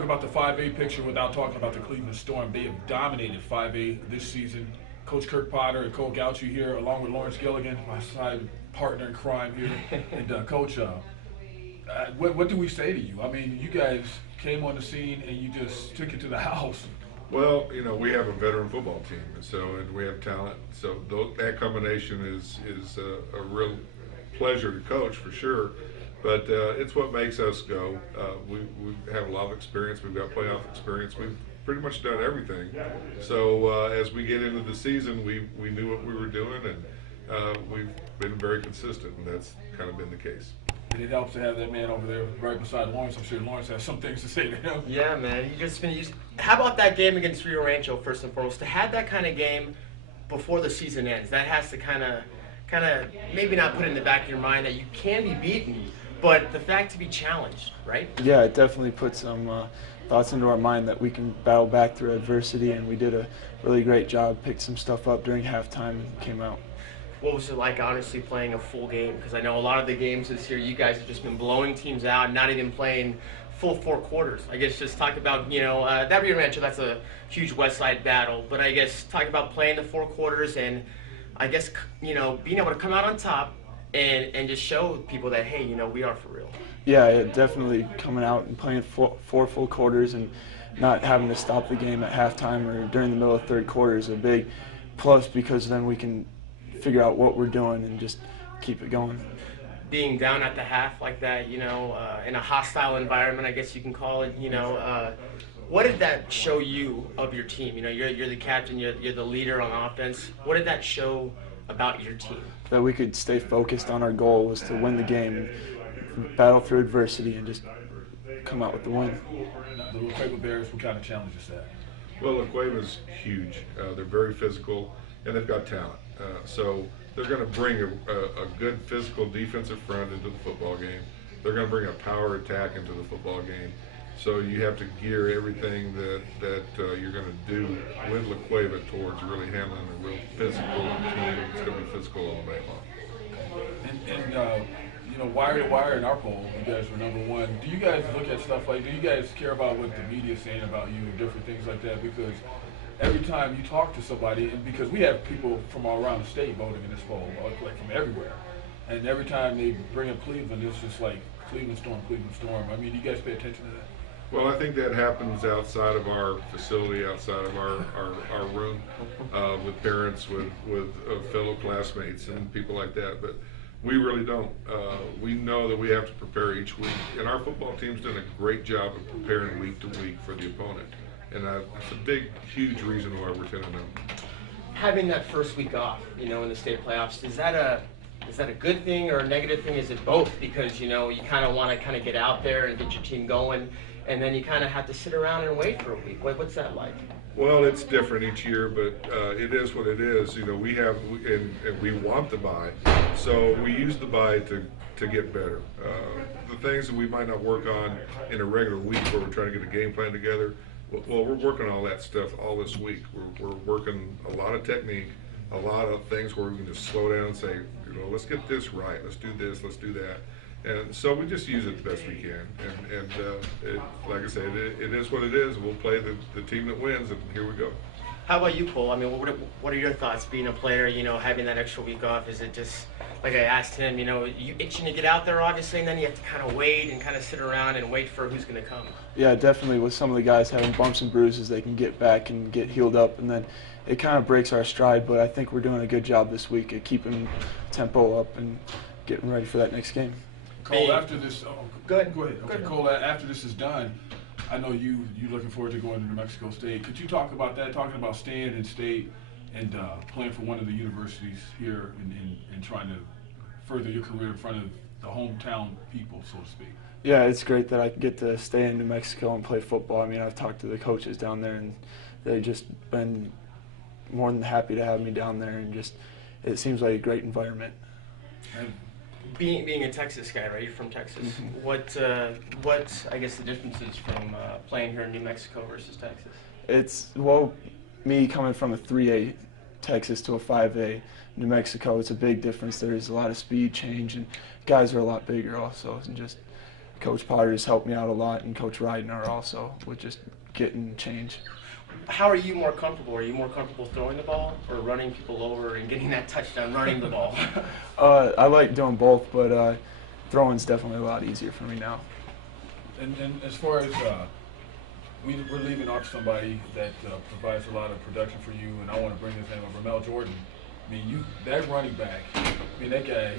talk about the 5A picture without talking about the Cleveland Storm. They have dominated 5A this season. Coach Kirk Potter and Cole Gautsche here, along with Lawrence Gilligan, my side partner in crime here. And Coach, what do we say to you? I mean, you guys came on the scene and you just took it to the house. Well, we have a veteran football team, and we have talent. So that combination is a real pleasure to coach for sure. But it's what makes us go. We have a lot of experience. We've got playoff experience. We've pretty much done everything. So as we get into the season, we knew what we were doing, and we've been very consistent, and that's kind of been the case. And it helps to have that man over there right beside Lawrence. I'm sure Lawrence has some things to say to him. Yeah, man. How about that game against Rio Rancho, first and foremost? To have that kind of game before the season ends, that has to kind of maybe not put in the back of your mind that you can be beaten, but the fact to be challenged, right? Yeah, it definitely puts some thoughts into our mind that we can battle back through adversity, and we did a really great job, picked some stuff up during halftime and came out. What was it like, honestly, playing a full game? Because I know a lot of the games this year, you guys have just been blowing teams out, not even playing full 4 quarters. I guess just talk about, that Rio Rancho, that's a huge West Side battle. But I guess talk about playing the 4 quarters and I guess, being able to come out on top and just show people that, hey, we are for real. Yeah, definitely coming out and playing 4 full quarters and not having to stop the game at halftime or during the middle of third quarter is a big plus, because then we can figure out what we're doing and just keep it going. Being down at the half like that, in a hostile environment, I guess you can call it, what did that show you of your team? You're the captain, you're the leader on offense. What did that show about your team? That we could stay focused on our goal was to win the game, battle through adversity, and just come out with the win. The Cueva Bears, what kind of challenge is that? Well, La Cueva's huge. They're very physical, and they've got talent. So they're going to bring a good physical defensive front into the football game. They're going to bring a power attack into the football game. So you have to gear everything that you're going to do with La Cueva towards really handling a real physical team. It's going to be physical all night long. And wire to wire in our poll, you guys were #1. Do you guys look at stuff like, do you guys care about what the media is saying about you and different things like that? Because every time you talk to somebody, and because we have people from all around the state voting in this poll, like from everywhere, and every time they bring up Cleveland, it's just like Cleveland Storm, Cleveland Storm. I mean, do you guys pay attention to that? Well, I think that happens outside of our facility, outside of our room, with parents, with fellow classmates and people like that. But we really don't. We know that we have to prepare each week, and our football team's done a great job of preparing week to week for the opponent. And it's a big, huge reason why we're 10-0. Having that first week off, in the state playoffs, is that a good thing or a negative thing? Is it both? Because you kind of want to get out there and get your team going, and then you kind of have to sit around and wait for a week. What's that like? Well, it's different each year, but it is what it is. We have, and we want the bye, so we use the bye to get better. The things that we might not work on in a regular week where we're trying to get a game plan together, well, we're working on all that stuff all this week. We're working a lot of technique, a lot of things where we can just slow down and say, let's get this right, let's do this, let's do that. And so we just use it the best we can. And like I said, it is what it is. We'll play the team that wins, and here we go. How about you, Cole? I mean, what are your thoughts being a player, having that extra week off? Is it just, like I asked him, you itching to get out there, obviously, and then you have to kind of wait and kind of sit around and wait for who's going to come? Yeah, definitely. With some of the guys having bumps and bruises, they can get back and get healed up, and then it kind of breaks our stride. But I think we're doing a good job this week at keeping tempo up and getting ready for that next game. Cole, after this, go ahead. Okay, Cole, after this is done, I know you looking forward to going to New Mexico State. Could you talk about that, talking about staying in state and playing for one of the universities here and trying to further your career in front of the hometown people, so to speak? Yeah, it's great that I get to stay in New Mexico and play football. I mean, I've talked to the coaches down there, and they've just been more than happy to have me down there, and just it seems like a great environment. And being a Texas guy, right? You're from Texas. Mm-hmm. What I guess the differences from playing here in New Mexico versus Texas? It's, me coming from a 3A Texas to a 5A New Mexico, it's a big difference. There's a lot of speed change, and guys are a lot bigger also, and just Coach Potter has helped me out a lot, and Coach Rydener also with just getting change. How are you more comfortable? Are you more comfortable throwing the ball or running people over and getting that touchdown running the ball? I like doing both, but throwing's definitely a lot easier for me now. And as far as we're leaving off somebody that provides a lot of production for you, and I want to bring his name up, Ramel Jordan. I mean, that running back, I mean, that guy,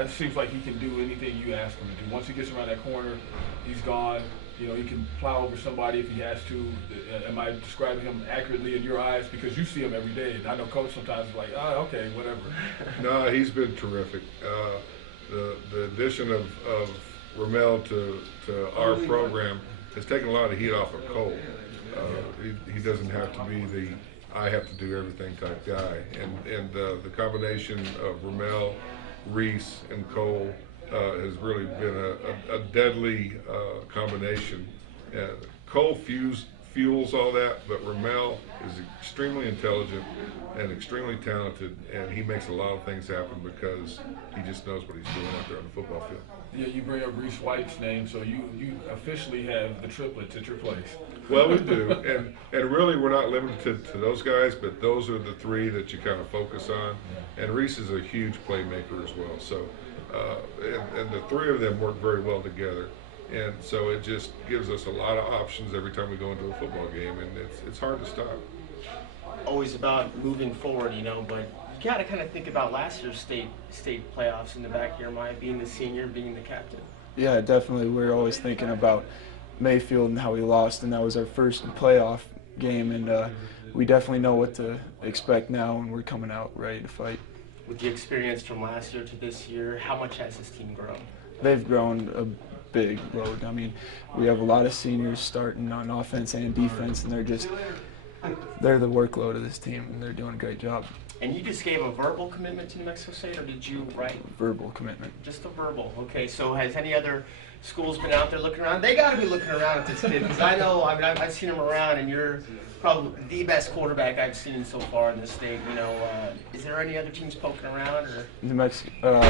it seems like he can do anything you ask him to do. Once he gets around that corner, he's gone. You know, he can plow over somebody if he has to. Am I describing him accurately in your eyes? Because you see him every day, and I know Coach sometimes is like, okay, whatever. No, he's been terrific. The addition of Ramel to our program has taken a lot of heat off of Cole. He doesn't have to be the I have to do everything type guy, and the combination of Ramel, Reese, and Cole has really been a deadly combination. Cole fuels all that, but Ramel is extremely intelligent and extremely talented, and he makes a lot of things happen because he just knows what he's doing out there on the football field. Yeah, you bring up Reese White's name, so you officially have the triplets at your place. Well, we do, and really we're not limited to those guys, but those are the three that you kind of focus on. And Reese is a huge playmaker as well. So, and the three of them work very well together. And so it just gives us a lot of options every time we go into a football game, and it's hard to stop. Always about moving forward, you know, but you got to kind of think about last year's state playoffs in the back of your mind, being the senior, being the captain. Yeah, definitely. We're always thinking about Mayfield and how we lost, and that was our first playoff game, and we definitely know what to expect now, and we're coming out ready to fight. With the experience from last year to this year, how much has this team grown? They've grown a big load. I mean, we have a lot of seniors starting on offense and defense, and they're the workload of this team, and they're doing a great job. And you just gave a verbal commitment to New Mexico State, or did you write? Verbal commitment. Just a verbal. Okay, so has any other schools been out there looking around? They got to be looking around at this kid, because I know, I mean, I've seen him around, and you're probably the best quarterback I've seen so far in this state. You know, is there any other teams poking around? Or? New Mexico,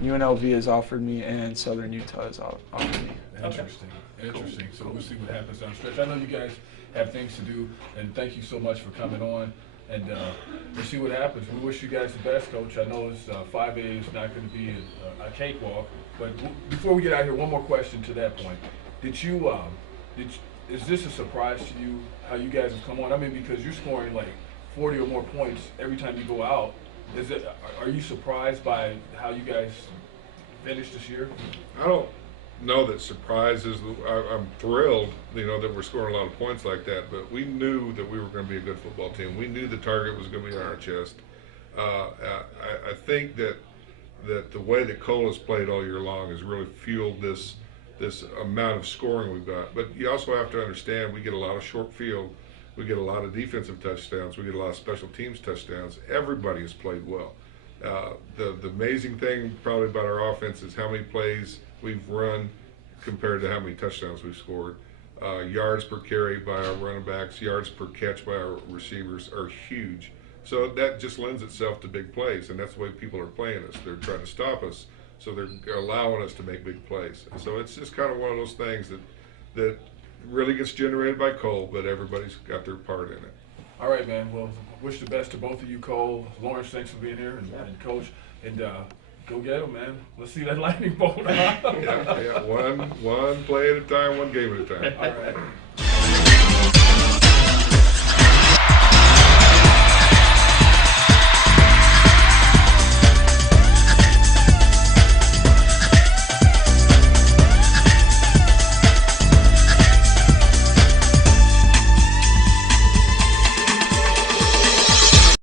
UNLV has offered me, and Southern Utah has offered me. Interesting. Interesting. So we'll see what happens down the stretch. I know you guys have things to do, and thank you so much for coming on. And we'll see what happens. We wish you guys the best, Coach. I know it's 5A is not going to be a cakewalk, but before we get out here, one more question to that point. Is this a surprise to you how you guys have come on? I mean, because you're scoring like 40 or more points every time you go out. Are you surprised by how you guys finished this year? I don't know that surprises. I'm thrilled, you know, that we're scoring a lot of points like that. But we knew that we were going to be a good football team. We knew the target was going to be on our chest. I think that the way that Cole has played all year long has really fueled this amount of scoring we've got. But you also have to understand we get a lot of short field. We get a lot of defensive touchdowns. We get a lot of special teams touchdowns. Everybody has played well. The amazing thing probably about our offense is how many plays we've run compared to how many touchdowns we've scored. Yards per carry by our running backs, yards per catch by our receivers are huge. So that just lends itself to big plays, and that's the way people are playing us. They're trying to stop us, so they're allowing us to make big plays. And so it's just kind of one of those things that really gets generated by Cole, but everybody's got their part in it. All right, man. Well, wish the best to both of you, Cole. Lawrence, thanks for being here, and Coach. And go get them, man. Let's see that lightning bolt. Yeah, one play at a time, one game at a time. All right.